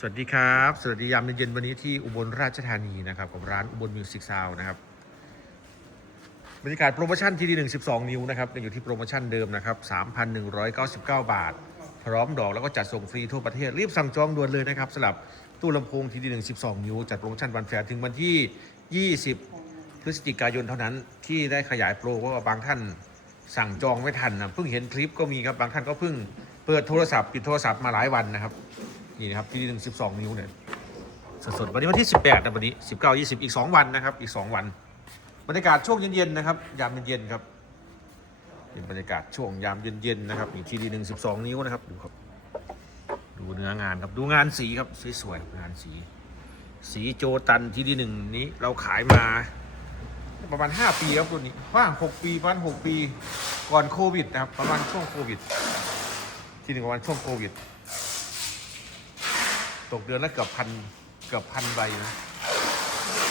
สวัสดีครับ สวัสดียามเย็นวันนี้ที่อุบลราชธานีนะครับกับร้านอุบลมิวสิกซาวนะครับบรรยากาศโปรโมชั่นที่ดี1 12นิ้วนะครับยังอยู่ที่โปรโมชั่นเดิมนะครับ3,199บเก้าบาท พร้อมดอกแล้วก็จัดส่งฟรีทั่วประเทศ รีบสั่งจองด่วนเลยนะครับสำหรับตู้ลำโพงที่ดี1 12นิ้ว จัดโปรโมชั่นวันแฟร์ถึงวันที่20พฤศจิกายนเท่านั้นที่ได้ขยายโปรเพราะว่าบางท่านสั่งจองไม่ทันนะเพิ่งเห็นคลิปก็มีครับบางท่านก็เพิ่งเปิดโทรศัพท์ปิดโทรศัพท์มาหลายวันนะครับ นี่นะครับที่หนึ่งสิบสองนิ้วเนี่ยสดๆวันนี้วันที่สิบแปดนะวันนี้สิบเก้ายี่สิบอีกสองวันนะครับ อีกสองวันบรรยากาศช่วงเย็นๆนะครับ ยามเย็นๆครับเป็นบรรยากาศช่วงยามเย็นๆนะครับที่ดีหนึ่งสิบสองนิ้วนะครับดูครับ ดูเนื้องานครับดูงานสีครับสวยๆงานสี สีโจตันที่ดีหนึ่งนี้เราขายมาประมาณ 5 ปีครับตัวนี้ว่าง6 ปีประมาณ6ปีก่อนโควิดนะครับประมาณช่วงโควิด ที่หนึ่งประมาณช่วงโควิด ตกเดือนละเกือบพันเกือบพันใบนะ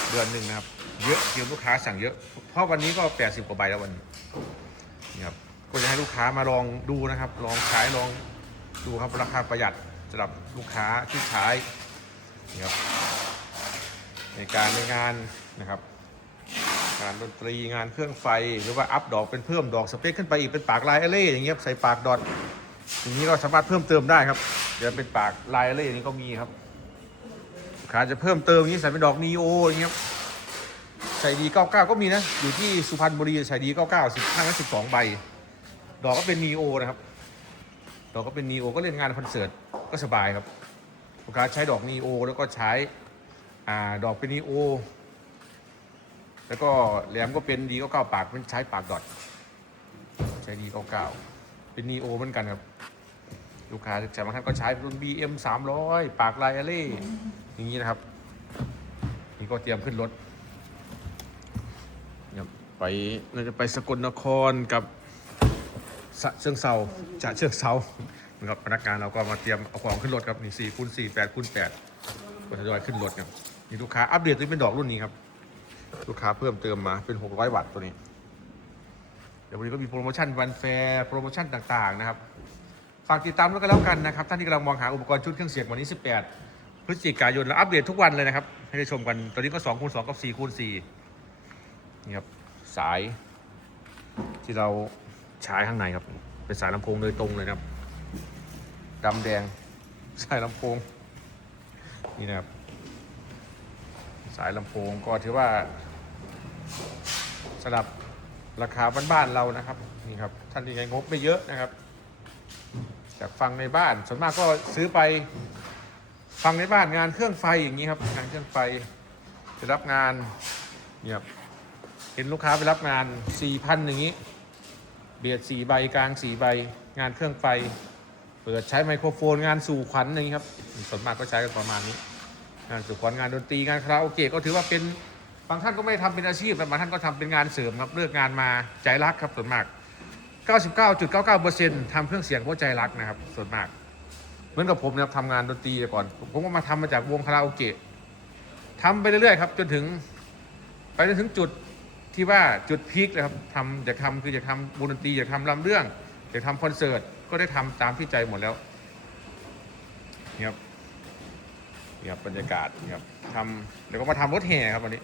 เดือนหนึ่งนะครับ เยอะเกี่ยวลูกค้าสั่งเยอะ เพราะวันนี้ก็80กว่าใบแล้ววันนี้นี่ครับก็จะให้ลูกค้ามาลองดูนะครับ ลองใช้ลองดูครับราคาประหยัดสำหรับลูกค้าที่ใช้นี่ครับในการในงานนะครับงานดนตรีงานเครื่องไฟหรือว่าอัพดอกเป็นเพิ่มดอกสเปคขึ้นไปอีกเป็นปากลายเอเล่อย่างเงี้ยใส่ปากดอท อย่างนี้ก็สามารถเพิ่มเติมได้ครับ เดี๋ยวเป็นปากลายอเล่อย่างนี้ก็มีครับลูกค้าจะเพิ่มเติมอย่างนี้ใส่เป็นดอกนีโออย่างเงี้ยครับใส่ดี99ก็มีนะ อยู่ที่สุพรรณบุรีใส่ดี99 10ข้างละ12ใบ ดอกก็เป็นนีโอนะครับ ดอกก็เป็นนีโอก็เล่นงานคอนเสิร์ตก็สบายครับลูกค้าใช้ดอกนีโอแล้วก็ใช้อ่าดอกเป็นนีโอแล้วก็แหลมก็เป็นดีเก็เก้าปากเป็นใช้ปากดอทใช้ดีเก้าเก้า เป็นนีโอเหมือนกันครับ ลูกค้าแต่บางท่านก็ใช้รุ่น BM 300 ปากลายอเล่อย่างนี้นะครับ นี่ก็เตรียมขึ้นรถไปเราจะไปสกลนครกับสะเชิงเซาจะเชิงเซานะครับพนักงานเราก็มาเตรียมเอาของขึ้นรถครับนี่สี่คูณสี่แปดคูณแปดก็ทยอยขึ้นรถครับนี่ลูกค้าอัปเดตตัวเป็นดอกรุ่นนี้ครับ ลูกค้าเพิ่มเติมมาเป็น600วัตต์ตัวนี้ เดี๋ยววันนี้ก็มีโปรโมชั่นวันแฟร์โปรโมชั่นต่างๆนะครับฝากติดตามแล้วก็แล้วกันนะครับท่านที่กำลังมองหาอุปกรณ์ชุดเครื่องเสียงวันนี้ 18 พฤศจิกายนเราอัปเดตทุกวันเลยนะครับ ให้ได้ชมกันตอนนี้ก็2คูณ2กับ4คูณ4นี่ครับสายที่เราใช้ข้างในครับ เป็นสายลำโพงโดยตรงเลยครับดำแดงสายลำโพงนี่นะครับ สายลำโพงก็ถือว่าสำหรับ ราคาบ้านๆเรานะครับนี่ครับท่านที่ไงงบไม่เยอะนะครับอยากฟังในบ้านส่วนมากก็ซื้อไปฟังในบ้านงานเครื่องไฟอย่างนี้ครับงานเครื่องไฟไปรับงานเนี่ยครับเห็นลูกค้าไปรับงาน4ี่พันอย่างนี้ เบียดสี่ใบกลางสี่ใบ งานเครื่องไฟ เปิดใช้ไมโครโฟนงานสู่ขวัญอย่างนี้ครับส่วนมากก็ใช้กันประมาณนี้งานสุขวัญงานดนตรีงานคาราโอเกะก็ถือว่าเป็น บางท่านก็ไม่ได้ทำเป็นอาชีพแต่บางท่านก็ทำเป็นงานเสริมครับเลือกงานมาใจรักครับส่วนมาก 99.99%ทำเครื่องเสียงเพราะใจรักนะครับส่วนมาก เหมือนกับผมนะครับทำงานดนตรีแต่ก่อน ผมก็มาทำมาจากวงคาราโอเกะทำไปเรื่อยๆครับจนถึง ไปจนถึงจุดที่ว่าจุดพีคเลยครับทำอยากทำคืออยากทำวงดนตรีอยากทำลำเรื่องอยากทำคอนเสิร์ตก็ได้ทำตามที่ใจหมดแล้วนี่ครับนี่ครับบรรยากาศนี่ครับทำเดี๋ยวก็มาทำรถแห่ครับวันนี้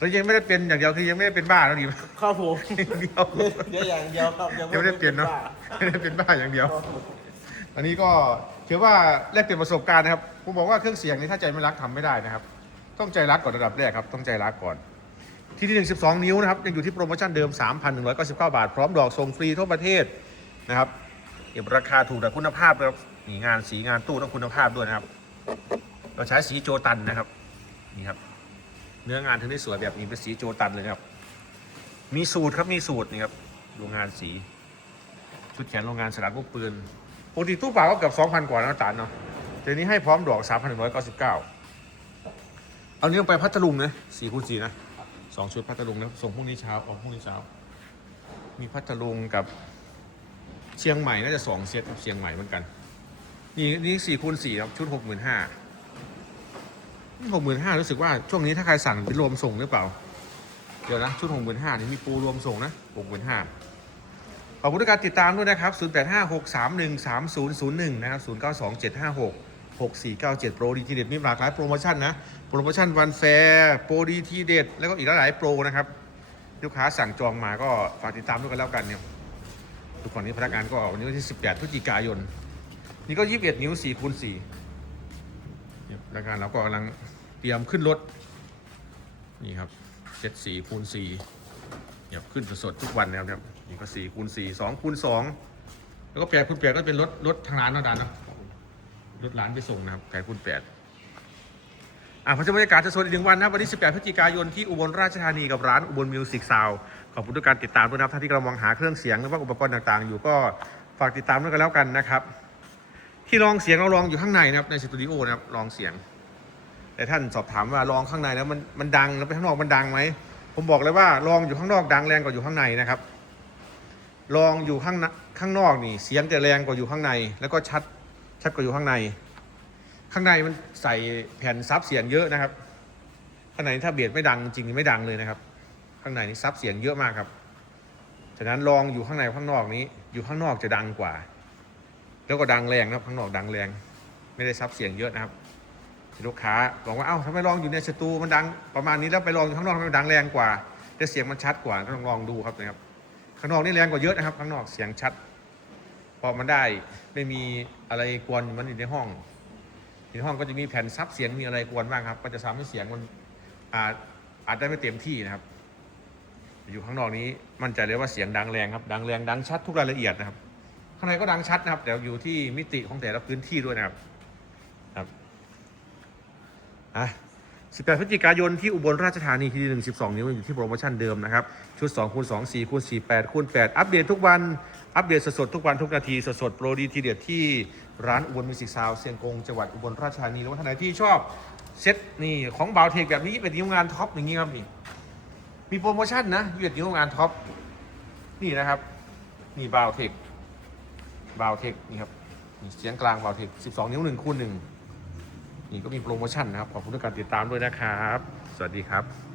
แต่ยังไม่ได้เป็นอย่างเดียวคือยังไม่ได้เป็นบ้าแล้วดีครับผมอย่างเดียวเดี๋ยวอย่างเดียวครับยังไม่ได้เปลี่ยนเนาะไม่ได้เป็นบ้าอย่างเดียว อันนี้ก็ถือว่าแลกเปลี่ยนประสบการณ์นะครับผมบอกว่าเครื่องเสียงนี้ถ้าใจไม่รักทำไม่ได้นะครับ ต้องใจรักก่อนระดับแรกครับ ต้องใจรักก่อน ที่ที่หนึ่งสิบสองนิ้วนะครับยังอยู่ที่โปรโมชั่นเดิม 3,199 บาท พร้อมดอกส่งฟรีทั่วประเทศนะครับเก็บราคาถูกแต่คุณภาพนะครับนี่งานสีงานตู้ต้องคุณภาพด้วยนะครับ เราใช้สีโจตันนะครับนี่ครับ เนื้องานถึงได้สวยแบบนี้เป็นสีโจตันเลยนะครับ มีสูตรครับมีสูตรนี่ครับดูงงานสี ชุดแขนโรงงานสลักลูกปืนปกติตู้เปล่าก็เกือบ2,000กว่าแล้วจานเนาะเดี๋ยวนี้ให้พร้อมดอก3,199เอาเนี้ยไปพัทลุงนะสี่คูณสี่นะสองชุดพัทลุงนะส่งพรุ่งนี้เช้าออกพรุ่งนี้เช้า มีพัทลุงกับเชียงใหม่น่าจะสองเซตครับเชียงใหม่เหมือนกัน นี่นี่สี่คูณสี่ครับชุดหกหมื่นห้า หกหมื่นห้ารู้สึกว่าช่วงนี้ถ้าใครสั่งเป็นรวมส่งหรือเปล่า เดี๋ยวนะชุดหกหมื่นห้านี่มีปูรวมส่งนะหกหมื่นห้าขอบคุณทุกการติดตามด้วยนะครับ0 8 5 6 3 1 3 0 0 1นะครับ0 9 2 7 5 6 6497 โปรดีทีเด็ดมีหลากหลายโปรโมชั่นนะโปรโมชั่นวันแฟร์โปรดีทีเด็ดแล้วก็อีกหลายโปรนะครับลูกค้าสั่งจองมาก็ฝากติดตามด้วยกันแล้วกันเนี่ยทุกคนนี้พนักงานก็วันนี้วันที่ 18พฤศจิกายน นี่ก็ 21 นิ้ว4คูณ4เนี่พนักงานเราก็กำลัง เตรียมขึ้นรถ นี่ครับ74คูณ4เนี่ยขึ้นสดๆทุกวันนะครับเนี่ยนี่ก็4คูณ4 2คูณ2แล้วก็8คูณ8ก็เป็นรถรถทางร้านเนาะดานนะรถร้านไปส่งนะครับ8คูณ8อะพระเจ้าบรรยากาศจะสดอีกหนึ่งวันนะวันที่ 18 พฤศจิกายนที่อุบลราชธานีกับร้านอุบลมิวสิกซาวขอบคุณทุกการติดตามด้วยนะครับท่านที่กำลังมองหาเครื่องเสียงหรือว่าอุปกรณ์ต่างๆ อยู่ก็ฝากติดตามด้วยกันแล้วกันนะครับ ที่ลองเสียงเราลองอยู่ข้างในนะครับในสตูดิโอนะครับลองเสียง แต่ท่านสอบถามว่าลองข้างในแล้วมันมันดังแล้วไปข้างนอกมันดังไหมผมบอกเลยว่าลองอยู่ข้างนอกดังแรงกว่าอยู่ข้างในนะครับ ลองอยู่ข้างข้างนอกนี่เสียงจะแรงกว่าอยู่ข้างใน แล้วก็ชัดชัดกว่าอยู่ข้างใน ข้างในมันใส่แผ่นซับเสียงเยอะนะครับข้างในถ้าเบียดไม่ดังจริงๆไม่ดังเลยนะครับ ข้างในนี่ซับเสียงเยอะมากครับฉะนั้นลองอยู่ข้างในข้างนอกนี้ อยู่ข้างนอกจะดังกว่า แล้วก็ดังแรงนะครับข้างนอกดังแรง ไม่ได้ซับเสียงเยอะนะครับ ลูกค้าบอกว่าเอ้าทำไมลองอยู่ในสตูมันดังประมาณนี้แล้วไปลองอยู่ข้างนอกทำไมมันดังแรงกว่าแต่เสียงมันชัดกว่าก็ต้องลองดูครับนะครับข้างนอกนี่แรงกว่าเยอะนะครับ ข้างนอกเสียงชัดพอมันได้ไม่มีอะไรกวนมันอยู่ในห้องในห้องก็จะมีแผ่นซับเสียงมีอะไรกวนบ้างครับ ก็จะทำให้เสียงมันอาจอาจได้ไม่เต็มที่นะครับ อยู่ข้างนอกนี้มั่นใจเลยว่าเสียงดังแรงครับ ดังแรงดังชัดทุกรายละเอียดนะครับ ข้างในก็ดังชัดนะครับ แต่อยู่ที่มิติของแต่ละพื้นที่ด้วยนะครับ อะ18พฤศจิกายนที่อุบลราชธานีที่1 12นิ้วอยู่ที่โปรโมชั่นเดิมนะครับ ชุด2คูณ2 4คูณ4 8คูณ8อัปเดตทุกวัน อัปเดตสดๆทุกวันทุกนาที สดๆโปรดีทีเด็ดที่ร้านอุบลมิวสิกซาวเซียงกงจังหวัดอุบลราชธานีหรือว่าท่านไหนที่ชอบเซ็ตนี่ของบาวเทคแบบนี้เป็นนิ้วงานท็อปอย่างนี้ครับนี่มีโปรโมชั่นนะยืดนิ้วงานท็อปนี่นะครับนี่บาวเทคบาวเทคนี่ครับเสียงกลางบาวเทค12 นิ้ว1คูณ1 นี่ก็มีโปรโมชั่นนะครับ ขอบคุณทุกการติดตามด้วยนะครับ สวัสดีครับ